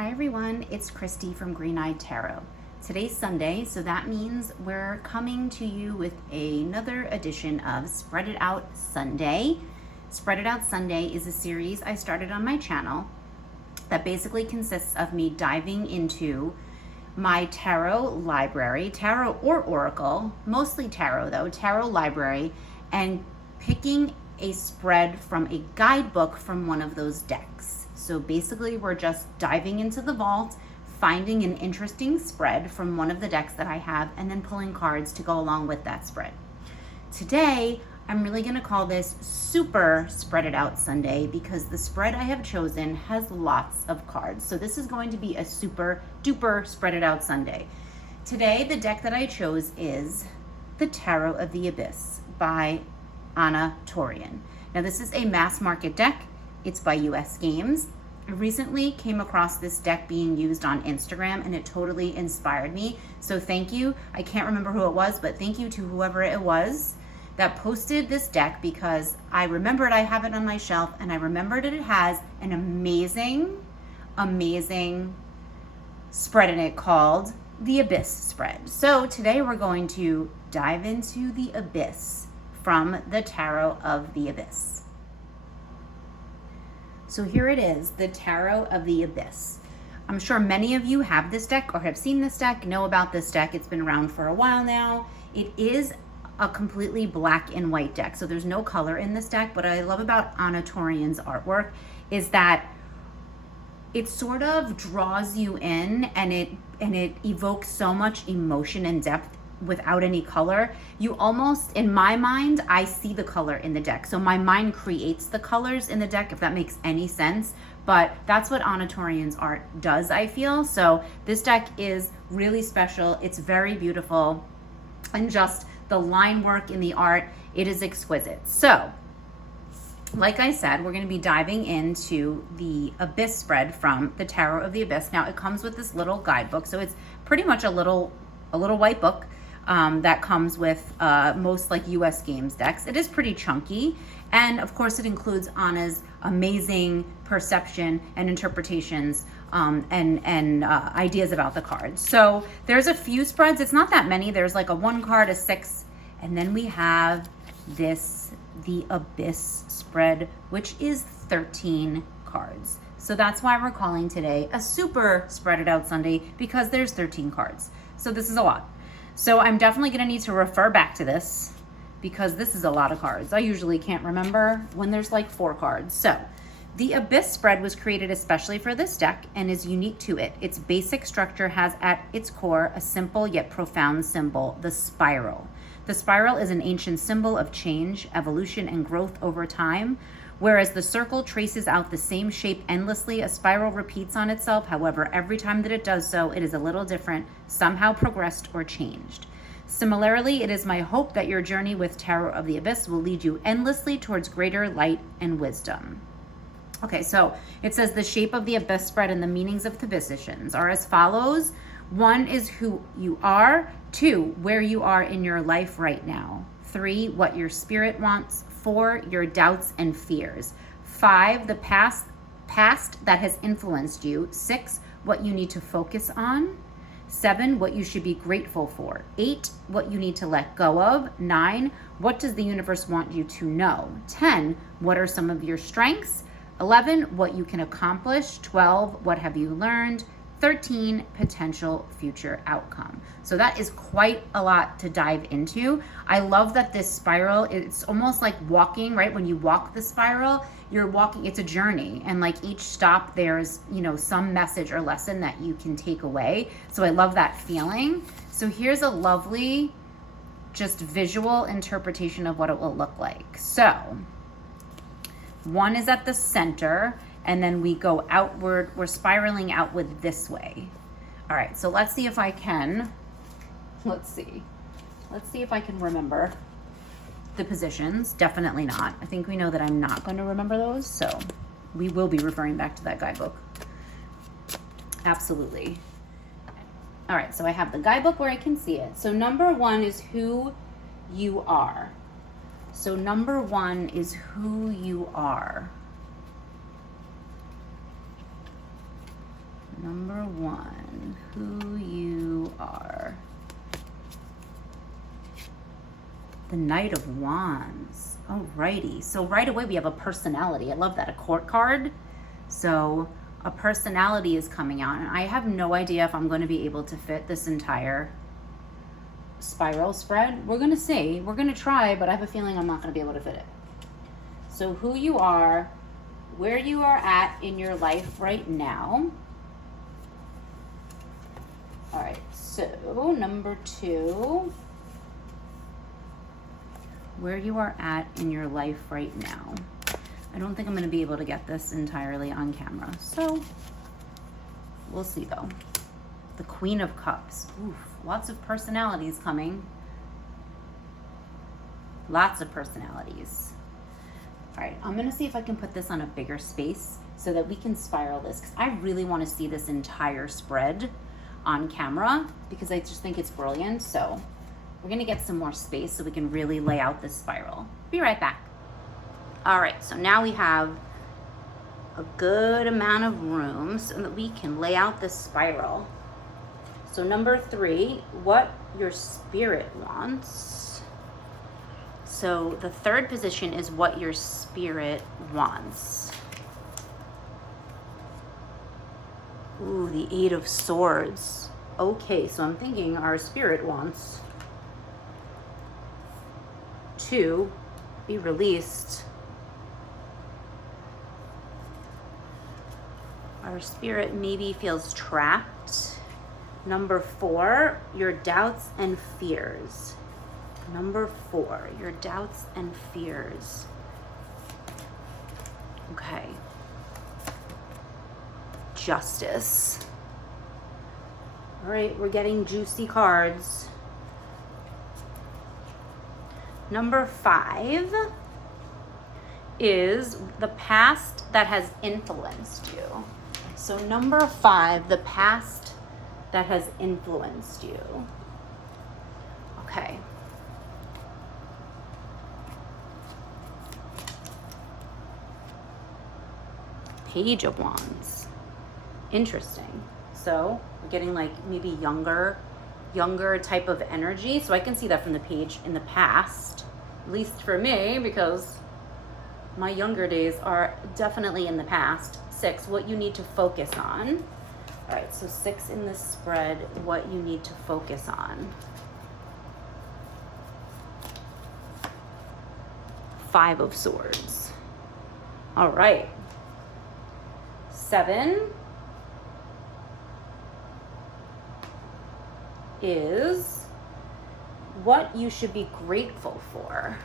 Hi everyone, it's Christy from Green Eyed Tarot. Today's Sunday, so that means we're coming to you with another edition of Spread It Out Sunday. Spread It Out Sunday is a series I started on my channel that basically consists of me diving into my tarot library, tarot or oracle, mostly tarot though, tarot library, and picking a spread from a guidebook from one of those decks. So basically we're just diving into the vault, finding an interesting spread from one of the decks that I have, and then pulling cards to go along with that spread. Today, I'm really gonna call this Super Spread It Out Sunday because the spread I have chosen has lots of cards. So this is going to be a super duper Spread It Out Sunday. Today, the deck that I chose is the Tarot of the Abyss by Anna Toryan. Now this is a mass market deck. It's by US Games. I recently came across this deck being used on Instagram and it totally inspired me. So thank you. I can't remember who it was, but thank you to whoever it was that posted this deck because I remembered I have it on my shelf and I remembered that it has an amazing spread in it called the Abyss spread. So today we're going to dive into the Abyss from the Tarot of the Abyss. So here it is, the Tarot of the Abyss. I'm sure many of you have this deck or have seen this deck, know about this deck. It's been around for a while now. It is a completely black and white deck, so there's no color in this deck. What I love about Anna Toryan's artwork is that it sort of draws you in and it evokes so much emotion and depth without any color. You almost, in my mind, I see the color in the deck. So my mind creates the colors in the deck, if that makes any sense. But that's what Anna Toryan's art does, I feel. So this deck is really special. It's very beautiful. And just the line work in the art, it is exquisite. So, like I said, we're going to be diving into the Abyss spread from the Tarot of the Abyss. Now, it comes with this little guidebook. So it's pretty much a little white book. That comes with most like US Games decks. It is pretty chunky, and of course it includes Anna's amazing perception and interpretations and ideas about the cards. So there's a few spreads. It's not that many. There's like a 1 card, a 6, and then we have the Abyss spread, which is 13 cards. So that's why we're calling today a Super Spread It Out Sunday, because there's 13 cards. So this is a lot. So I'm definitely going to need to refer back to this because this is a lot of cards. I usually can't remember when there's like 4 cards. So the Abyss spread was created especially for this deck and is unique to it. Its basic structure has at its core a simple yet profound symbol, the spiral. The spiral is an ancient symbol of change, evolution, and growth over time. Whereas the circle traces out the same shape endlessly, a spiral repeats on itself. However, every time that it does so, it is a little different, somehow progressed or changed. Similarly, it is my hope that your journey with Tarot of the Abyss will lead you endlessly towards greater light and wisdom. Okay, so it says the shape of the Abyss spread and the meanings of the positions are as follows. 1 is who you are. 2, where you are in your life right now. 3, what your spirit wants. 4, your doubts and fears. 5, the past that has influenced you. 6, what you need to focus on. 7, what you should be grateful for. 8, what you need to let go of. 9, what does the universe want you to know. 10, what are some of your strengths. 11, what you can accomplish. 12, what have you learned. 13, potential future outcome. So that is quite a lot to dive into. I love that this spiral, it's almost like walking, right? When you walk the spiral, you're walking, it's a journey. And like each stop, there's, some message or lesson that you can take away. So I love that feeling. So here's a lovely, just visual interpretation of what it will look like. So 1 is at the center, and then we go outward. We're spiraling outward this way. All right, so let's see if I can, let's see if I can remember the positions. Definitely not. I think we know that I'm not going to remember those, so we will be referring back to that guidebook. Absolutely. All right, so I have the guidebook where I can see it. So number 1 is who you are. So number 1 is who you are. Number 1, who you are. The Knight of Wands. Alrighty. So right away we have a personality. I love that. A court card. So a personality is coming out. And I have no idea if I'm going to be able to fit this entire spiral spread. We're going to see. We're going to try, but I have a feeling I'm not going to be able to fit it. So who you are, where you are at in your life right now. All right. So number 2. Where you are at in your life right now. I don't think I'm going to be able to get this entirely on camera. So we'll see though. The Queen of Cups. Oof, lots of personalities coming. Lots of personalities. All right, I'm going to see if I can put this on a bigger space so that we can spiral this, because I really want to see this entire spread on camera because I just think it's brilliant. So we're going to get some more space so we can really lay out this spiral. Be right back. All right, so now we have a good amount of room so that we can lay out this spiral. So number 3, what your spirit wants. So the 3rd position is what your spirit wants. Ooh, the 8 of Swords. Okay, so I'm thinking our spirit wants to be released. Our spirit maybe feels trapped. Number 4, your doubts and fears. Number 4, your doubts and fears. Okay. Justice. All right, we're getting juicy cards. Number 5 is the past that has influenced you. So number 5, the past that has influenced you. Okay. Page of Wands. Interesting. So we're getting like maybe younger type of energy. So I can see that from the page in the past, at least for me, because my younger days are definitely in the past. 6, what you need to focus on. All right, so 6 in this spread, what you need to focus on. 5 of Swords. All right. 7 is what you should be grateful for.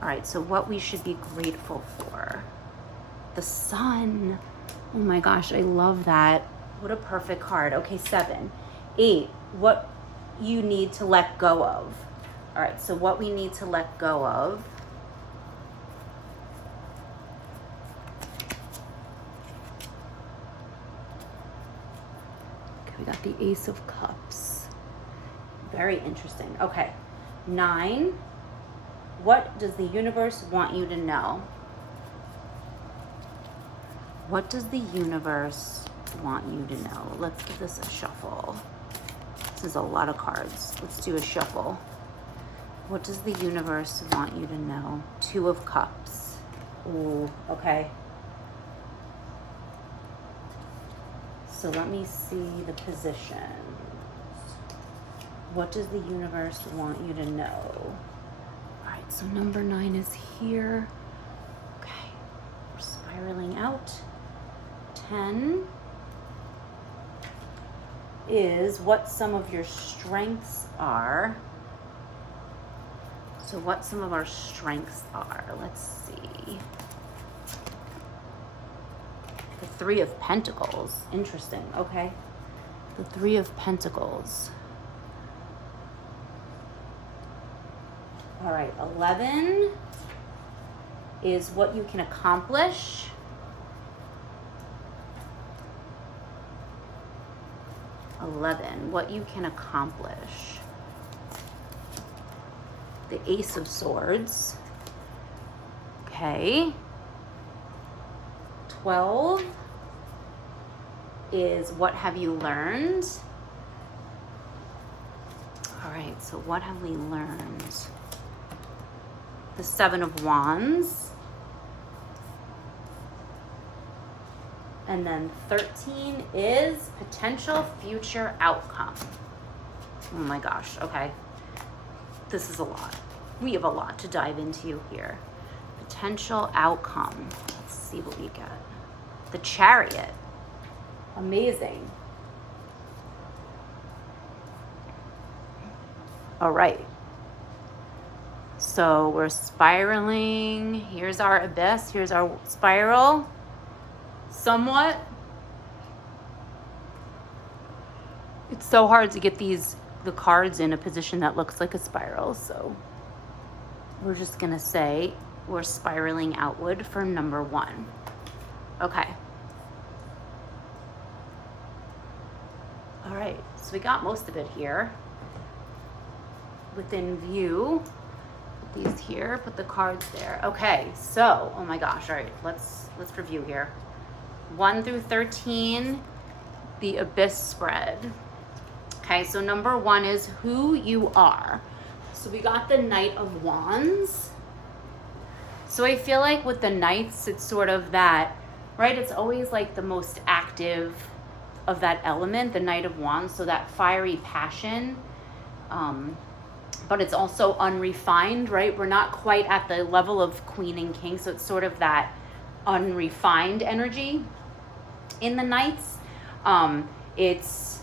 All right, so what we should be grateful for. The Sun. Oh my gosh, I love that. What a perfect card. Okay, 7. 8, what you need to let go of. All right, so what we need to let go of. Okay, we got the Ace of Cups. Very interesting. Okay, 9, what does the universe want you to know? What does the universe want you to know? Let's give this a shuffle. This is a lot of cards. Let's do a shuffle. What does the universe want you to know? 2 of Cups. Ooh, okay. So let me see the positions. What does the universe want you to know? All right, so number 9 is here. Okay, we're spiraling out. 10 is what some of your strengths are. So what some of our strengths are. Let's see. The 3 of Pentacles. Interesting. Okay. The 3 of Pentacles. All right. 11 is what you can accomplish. 11, what you can accomplish. The Ace of Swords. Okay. 12 is what have you learned? All right, so what have we learned? The Seven of Wands. And then 13 is potential future outcome. Oh my gosh, okay. This is a lot. We have a lot to dive into here. Potential outcome. Let's see what we get. The Chariot. Amazing. All right. So we're spiraling. Here's our abyss. Here's our spiral. Somewhat. It's so hard to get the cards in a position that looks like a spiral. So we're just going to say we're spiraling outward for number 1. Okay. All right. So we got most of it here. Within view. Put these here. Put the cards there. Okay. So, oh my gosh. All right. Let's review here. 1 through 13, the abyss spread. Okay, so number 1 is who you are. So we got the Knight of Wands. So I feel like with the Knights, it's sort of that, right? It's always like the most active of that element, the Knight of Wands. So that fiery passion, but it's also unrefined, right? We're not quite at the level of Queen and King. So it's sort of that unrefined energy in the Knights. It's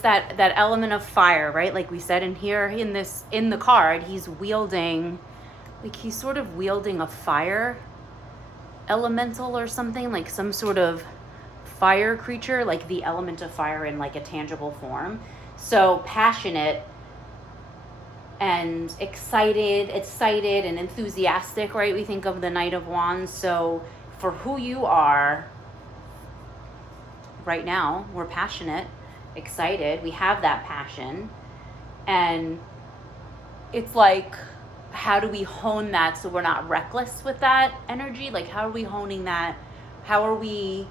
that element of fire, right? Like we said in here, in the card, he's sort of wielding a fire elemental or something, like some sort of fire creature, like the element of fire in like a tangible form. So passionate and excited and enthusiastic, right? We think of the Knight of Wands. So for who you are right now, we're passionate, excited. We have that passion. And it's like, how do we hone that so we're not reckless with that energy? Like, how are we honing that? How are we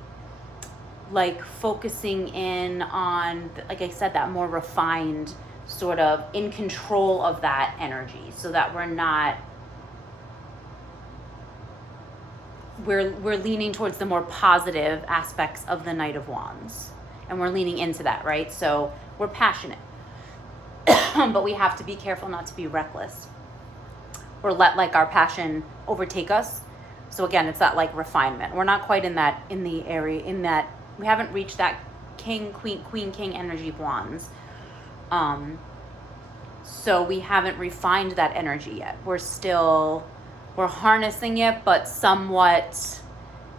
like focusing in on, like I said, that more refined sort of in control of that energy, so that we're leaning towards the more positive aspects of the Knight of Wands, and we're leaning into that, right? So we're passionate, but we have to be careful not to be reckless or let like our passion overtake us. So again, it's that like refinement. We're not quite in that we haven't reached that Queen, King energy of Wands. So we haven't refined that energy yet. We're harnessing it, but somewhat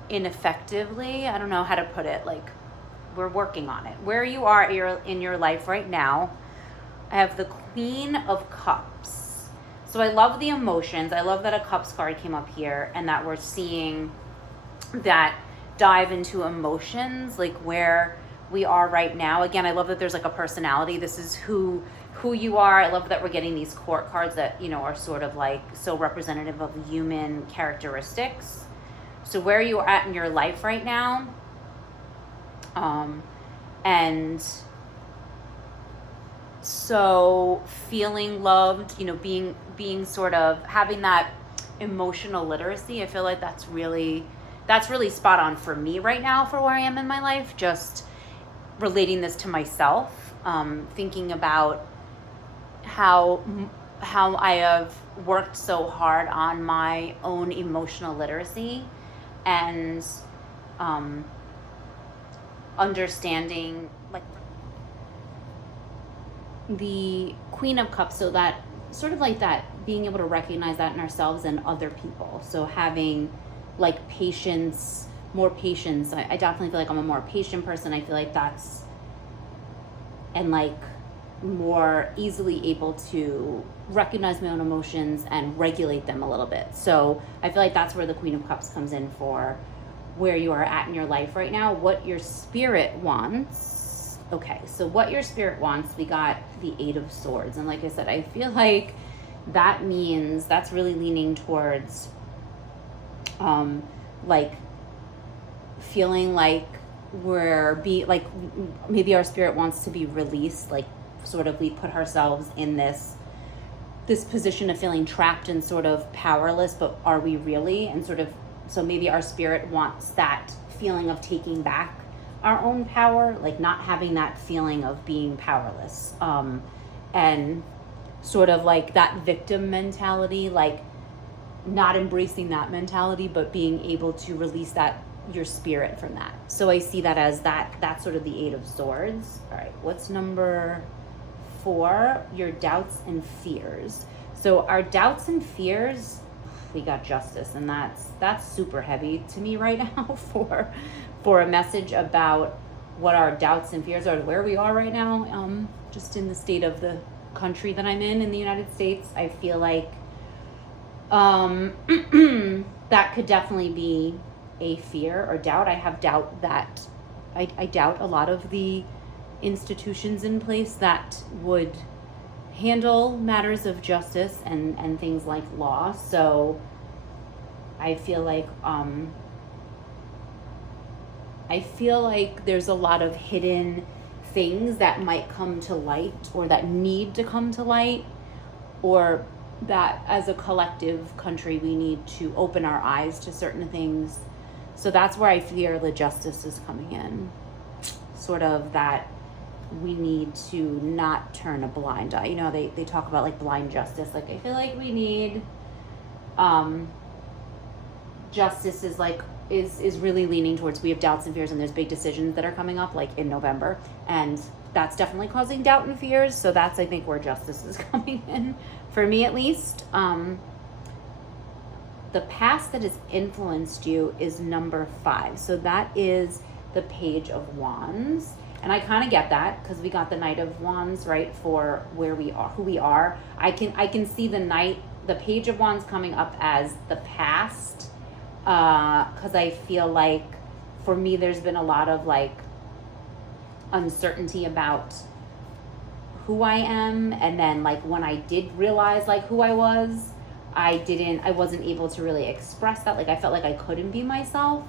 ineffectively. I don't know how to put it. Like, we're working on it. Where you are in your life right now, I have the Queen of Cups. So I love the emotions. I love that a Cups card came up here and that we're seeing that dive into emotions, like where we are right now. Again, I love that there's like a personality. This is who you are. I love that we're getting these court cards that, are sort of like so representative of human characteristics. So where you are at in your life right now, and so feeling loved, being sort of having that emotional literacy. I feel like that's really spot on for me right now for where I am in my life. Just relating this to myself, thinking about how I have worked so hard on my own emotional literacy and understanding like the Queen of Cups. So that sort of like that, being able to recognize that in ourselves and other people. So having like more patience. I definitely feel like I'm a more patient person. I feel like and like more easily able to recognize my own emotions and regulate them a little bit. So I feel like that's where the Queen of Cups comes in for where you are at in your life right now, what your spirit wants. Okay, so what your spirit wants, we got the 8 of Swords. And like I said, I feel like that means that's really leaning towards like feeling like like maybe our spirit wants to be released, like sort of we put ourselves in this position of feeling trapped and sort of powerless, but are we really? And sort of, so maybe our spirit wants that feeling of taking back our own power, like not having that feeling of being powerless, and sort of like that victim mentality, like not embracing that mentality, but being able to release that, your spirit from that. So I see that as that's sort of the Eight of Swords. All right, what's number 4? Your doubts and fears. So our doubts and fears, we got Justice, and that's super heavy to me right now for a message about what our doubts and fears are, where we are right now, just in the state of the country that I'm in the United States. I feel like that could definitely be a fear or doubt. I have doubt that I doubt a lot of the institutions in place that would handle matters of justice and things like law. So I feel like there's a lot of hidden things that might come to light, or that need to come to light, or that as a collective country we need to open our eyes to certain things. So that's where I fear the justice is coming in, sort of that we need to not turn a blind eye. You know, they talk about like blind justice. Like I feel like we need justice is really leaning towards, we have doubts and fears, and there's big decisions that are coming up like in November, and that's definitely causing doubt and fears. So that's, I think, where justice is coming in, for me at least. The past that has influenced you is number 5. So that is the Page of Wands. And I kind of get that, because we got the Knight of Wands, right, for where we are, who we are. I can see the Page of Wands coming up as the past, because I feel like for me there's been a lot of like uncertainty about who I am, and then like when I did realize like who I was, I wasn't able to really express that. Like I felt like I couldn't be myself.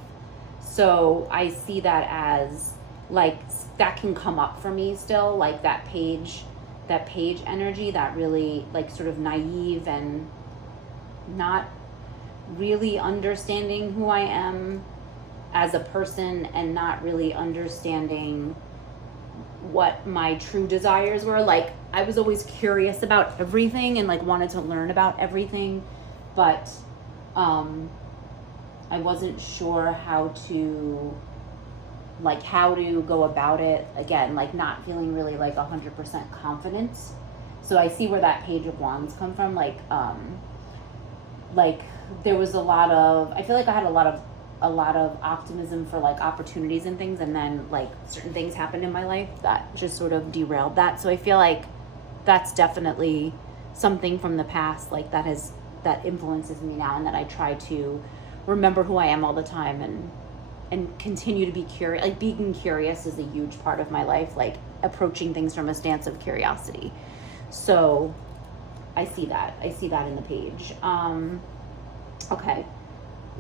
So I see that as like that can come up for me still, like that page energy, that really like sort of naive and not really understanding who I am as a person, and not really understanding what my true desires were. Like I was always curious about everything and like wanted to learn about everything, but I wasn't sure how to go about it. Again, like not feeling really like 100% confident. So I see where that Page of Wands come from. Like there was I feel like I had a lot of optimism for like opportunities and things, and then like certain things happened in my life that just sort of derailed that. So I feel like that's definitely something from the past, like that influences me now, and that I try to remember who I am all the time, and continue to be curious. Like being curious is a huge part of my life, like approaching things from a stance of curiosity. So I see that in the page. Okay,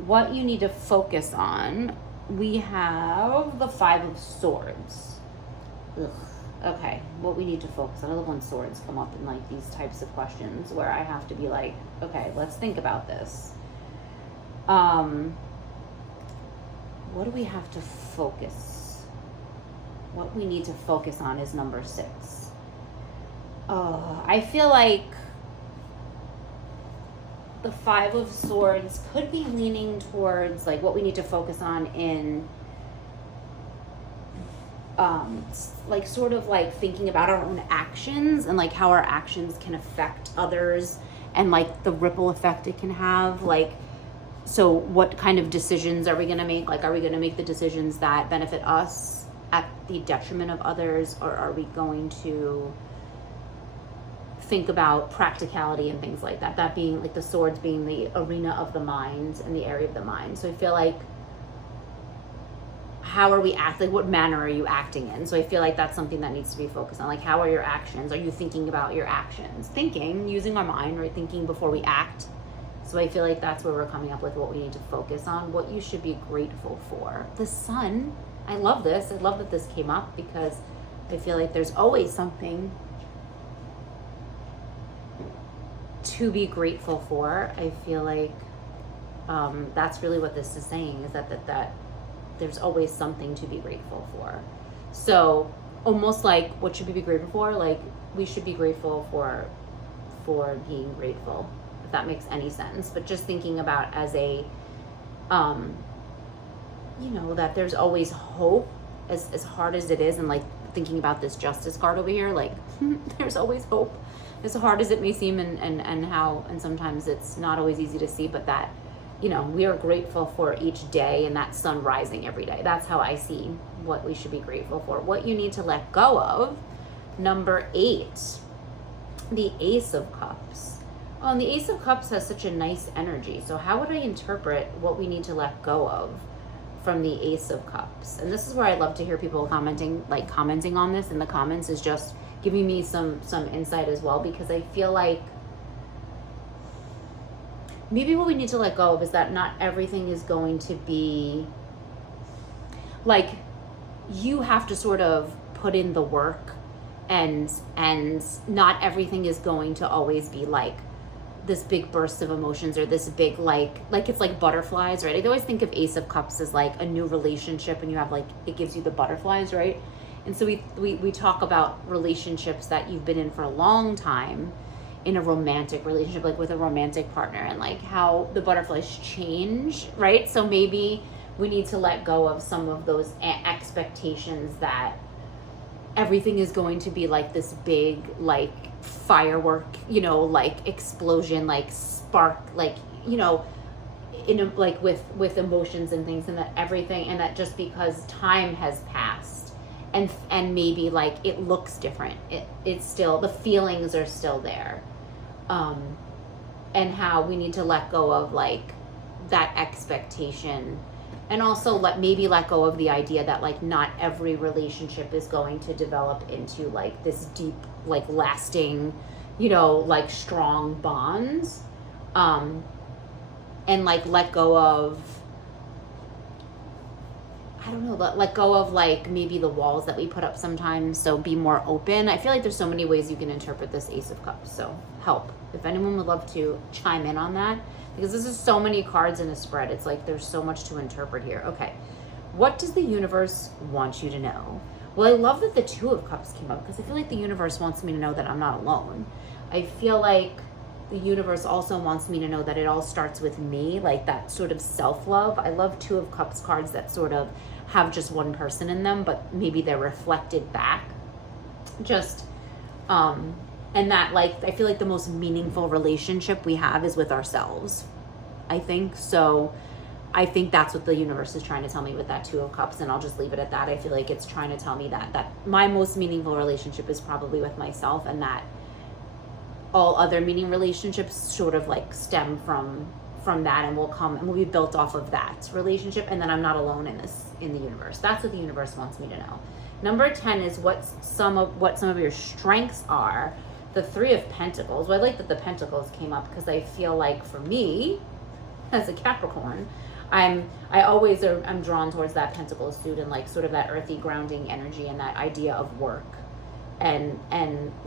what you need to focus on, we have the 5 of Swords. Ugh. Okay, what we need to focus on. I love when swords come up in like these types of questions where I have to be like, okay, let's think about this. What do we have to focus? What we need to focus on is number 6. I feel like the 5 of Swords could be leaning towards like what we need to focus on in like sort of like thinking about our own actions, and like how our actions can affect others, and like the ripple effect it can have. Like, so what kind of decisions are we going to make? Like, are we going to make the decisions that benefit us at the detriment of others, or are we going to think about practicality and things like that? That being like the swords being the arena of the mind and the area of the mind. So I feel like how are we acting? Like, what manner are you acting in? So I feel like that's something that needs to be focused on. Like, how are your actions? Are you thinking about your actions? Thinking, using our mind, right? Thinking before we act. So I feel like that's where we're coming up with what we need to focus on, what you should be grateful for. The sun, I love this. I love that this came up because I feel like there's always something to be grateful for. I feel like that's really what this is saying, is that there's always something to be grateful for. So almost like, what should we be grateful for? Like, we should be grateful for being grateful, if that makes any sense. But just thinking about as a, that there's always hope, as hard as it is. And like thinking about this justice card over here, like there's always hope, as hard as it may seem, and sometimes it's not always easy to see, but that, we are grateful for each day and that sun rising every day. That's how I see what we should be grateful for. What you need to let go of. Number 8, the Ace of Cups. Oh, and the Ace of Cups has such a nice energy. So how would I interpret what we need to let go of from the Ace of Cups? And this is where I love to hear people commenting on this in the comments, is just giving me some insight as well, because I feel like maybe what we need to let go of is that not everything is going to be like, you have to sort of put in the work, and not everything is going to always be like this big burst of emotions, or this big like it's like butterflies, right? I always think of Ace of Cups as like a new relationship, and you have like, it gives you the butterflies, right? And so we talk about relationships that you've been in for a long time, in a romantic relationship, like with a romantic partner, and like how the butterflies change, right? So maybe we need to let go of some of those expectations that everything is going to be like this big, like firework, like explosion, like spark, like, like with emotions and things, and that everything, and that just because time has passed and maybe like it looks different, it's still, the feelings are still there. And how we need to let go of like that expectation, and also let go of the idea that like not every relationship is going to develop into like this deep, like lasting, like strong bonds. And like let go of, I don't know, let go of like maybe the walls that we put up sometimes. So be more open. I feel like there's so many ways you can interpret this Ace of Cups. So help. If anyone would love to chime in on that, because this is so many cards in a spread. It's like there's so much to interpret here. Okay. What does the universe want you to know? Well, I love that the Two of Cups came up, because I feel like the universe wants me to know that I'm not alone. I feel like the universe also wants me to know that it all starts with me, like that sort of self-love. I love Two of Cups cards that sort of have just one person in them, but maybe they're reflected back. Just, and that like, I feel like the most meaningful relationship we have is with ourselves, I think. So I think that's what the universe is trying to tell me with that Two of Cups, and I'll just leave it at that. I feel like it's trying to tell me that my most meaningful relationship is probably with myself, and that all other meaning relationships sort of like stem from that, and will come and will be built off of that relationship, and then I'm not alone in the universe. That's what the universe wants me to know. Number 10 is what some of your strengths are. The Three of Pentacles. Well, I like that the Pentacles came up, because I feel like for me, as a Capricorn, I'm drawn towards that Pentacle suit, and like sort of that earthy grounding energy, and that idea of work and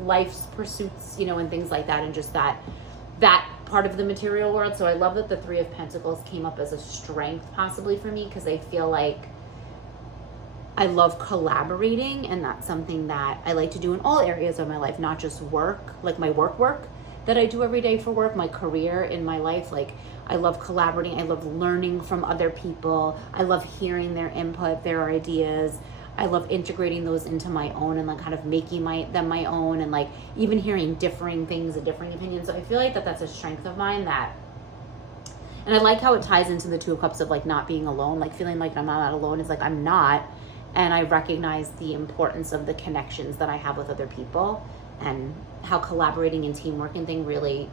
life's pursuits, and things like that, and just that part of the material world. So I love that the Three of Pentacles came up as a strength possibly for me, because I feel like I love collaborating, and that's something that I like to do in all areas of my life, not just work, like my work that I do every day for work, my career in my life. Like I love collaborating. I love learning from other people. I love hearing their input, their ideas. I love integrating those into my own, and like kind of making them my own, and like even hearing differing things and differing opinions. So I feel like that's a strength of mine, and I like how it ties into the Two of Cups of like not being alone, like feeling like I'm not alone is like I'm not. And I recognize the importance of the connections that I have with other people, and how collaborating and teamwork and thing really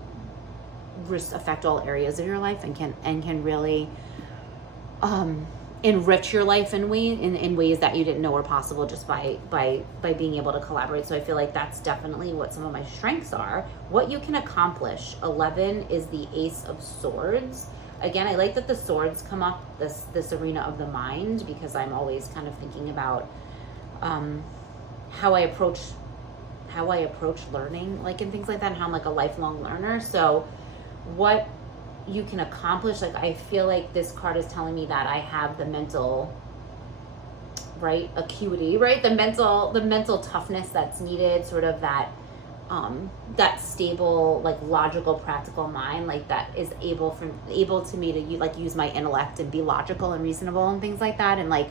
affect all areas of your life, and can really enrich your life in ways that you didn't know were possible just by being able to collaborate. So I feel like that's definitely what some of my strengths are. What you can accomplish. 11 is the Ace of Swords. Again, I like that the swords come up, this arena of the mind, because I'm always kind of thinking about how I approach learning, like, and things like that, and how I'm like a lifelong learner. So what you can accomplish, like, I feel like this card is telling me that I have the mental, right, acuity, right, the mental toughness that's needed, sort of that stable, like, logical, practical mind, like, that is able to me to use my intellect and be logical and reasonable and things like that, and like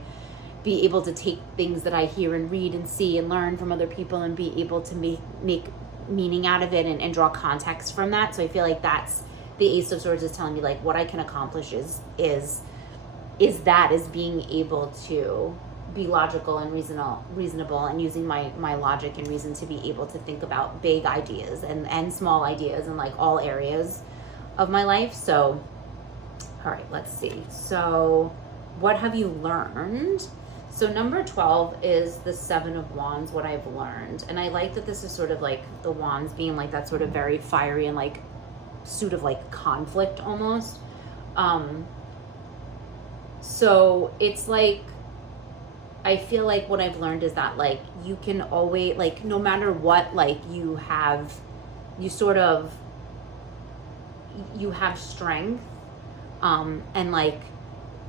be able to take things that I hear and read and see and learn from other people and be able to make meaning out of it and draw context from that. So I feel like that's the Ace of Swords is telling me, like, what I can accomplish is being able to be logical and reasonable and using my logic and reason to be able to think about big ideas and small ideas in, like, all areas of my life. So, all right, let's see. So what have you learned? So number 12 is the 7 of Wands, what I've learned. And I like that this is sort of like the wands being like that sort of very fiery and like suit of like conflict almost. So it's like, I feel like what I've learned is that, like, you can always, like, no matter what, like, you have strength, and like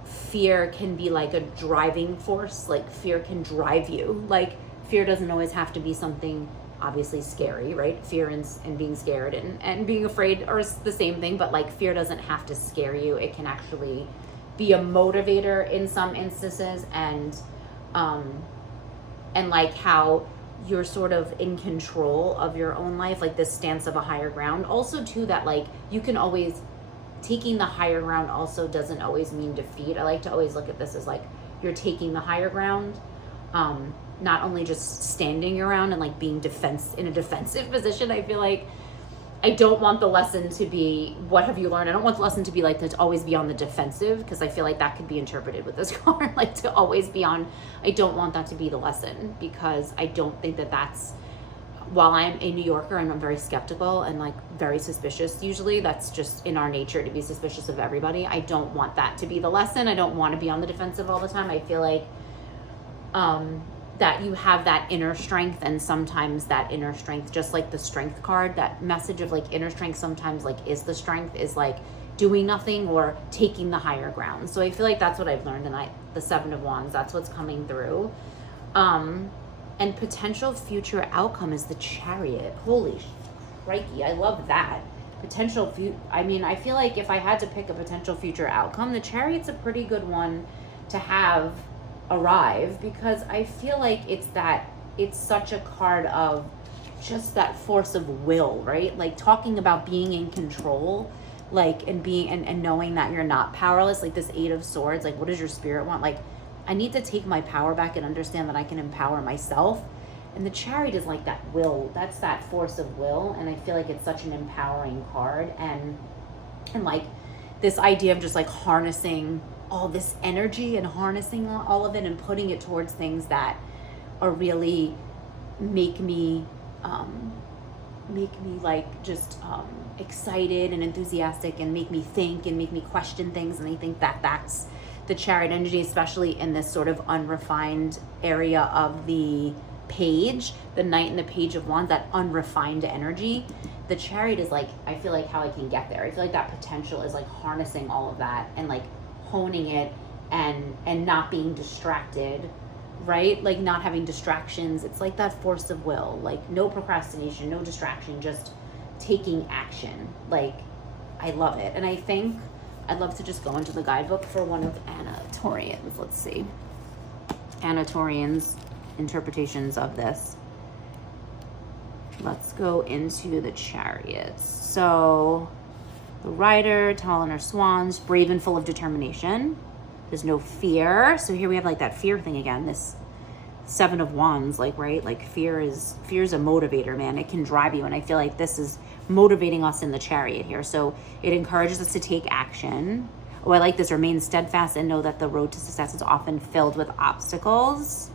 fear can be like a driving force. Like, fear can drive you. Like, fear doesn't always have to be something obviously scary, right? Fear and being scared and being afraid are the same thing, but like, fear doesn't have to scare you. It can actually be a motivator in some instances, and like how you're sort of in control of your own life, like this stance of a higher ground. Also too, that like you can always, taking the higher ground also doesn't always mean defeat. I like to always look at this as like, you're taking the higher ground, not only just standing around and like being in a defensive position. I feel like I don't want the lesson to be, what have you learned? I don't want the lesson to be like to always be on the defensive, because I feel like that could be interpreted with this card, like to always be on. I don't want that to be the lesson, because I don't think that that's, while I'm a New Yorker and I'm very skeptical and like very suspicious, usually that's just in our nature to be suspicious of everybody. I don't want that to be the lesson. I don't want to be on the defensive all the time. I feel like that you have that inner strength, and sometimes that inner strength, just like the strength card, that message of like inner strength sometimes like is the strength, is like doing nothing or taking the higher ground. So I feel like that's what I've learned, and the 7 of Wands, that's what's coming through. And potential future outcome is the Chariot. Holy crikey, I love that. I mean, I feel like if I had to pick a potential future outcome, the Chariot's a pretty good one to have arrive, because I feel like it's such a card of just that force of will, right? Like talking about being in control, like, and being and knowing that you're not powerless, like this 8 of Swords, like what does your spirit want? Like, I need to take my power back and understand that I can empower myself. And the Chariot is like that will, that's that force of will, and I feel like it's such an empowering card, and like this idea of just like harnessing all this energy and harnessing all of it and putting it towards things that are really make me like just excited and enthusiastic, and make me think and make me question things. And I think that that's the Chariot energy, especially in this sort of unrefined area of the page, the Knight and the Page of Wands, that unrefined energy. The Chariot is like, I feel like how I can get there. I feel like that potential is like harnessing all of that and like honing it and not being distracted, right? Like not having distractions. It's like that force of will, like no procrastination, no distraction, just taking action. Like, I love it. And I think I'd love to just go into the guidebook for one of Anna Torian's. Let's see. Anna Torian's interpretations of this. Let's go into the Chariots. So the Rider, tall on her swans, brave and full of determination. There's no fear. So here we have like that fear thing again, this 7 of Wands, like, right? Like fear is a motivator, man. It can drive you. And I feel like this is motivating us in the Chariot here. So it encourages us to take action. Oh, I like this. Remain steadfast and know that the road to success is often filled with obstacles,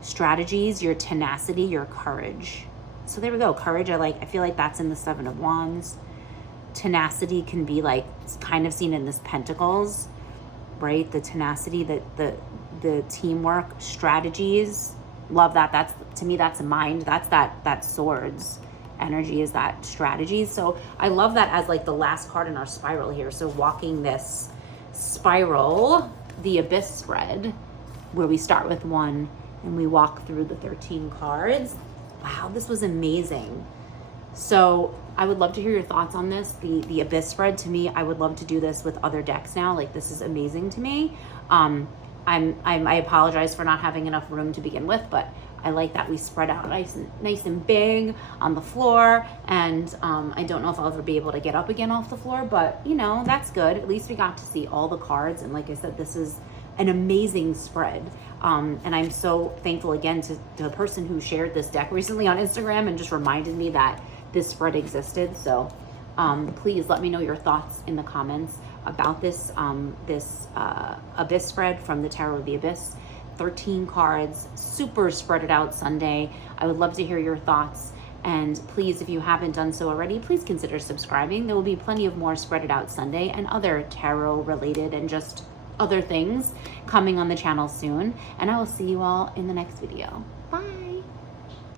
strategies, your tenacity, your courage. So there we go. Courage, I feel like that's in the Seven of Wands. Tenacity can be like, it's kind of seen in this Pentacles, right? The tenacity, the teamwork, strategies. Love that. That's, to me, that's a mind. That's that swords energy, is that strategy. So I love that as like the last card in our spiral here. So walking this spiral, the Abyss spread, where we start with 1 and we walk through the 13 cards. Wow, this was amazing. So I would love to hear your thoughts on this. The Abyss spread, to me, I would love to do this with other decks now. Like, this is amazing to me. I apologize for not having enough room to begin with, but I like that we spread out nice and big on the floor. And I don't know if I'll ever be able to get up again off the floor, but you know, that's good. At least we got to see all the cards. And like I said, this is an amazing spread. And I'm so thankful again to the person who shared this deck recently on Instagram and just reminded me that this spread existed. So please let me know your thoughts in the comments about this Abyss spread from the Tarot of the Abyss. 13 cards, super spread it out Sunday. I would love to hear your thoughts. And please, if you haven't done so already, please consider subscribing. There will be plenty of more Spread It Out Sunday and other tarot related and just other things coming on the channel soon. And I will see you all in the next video.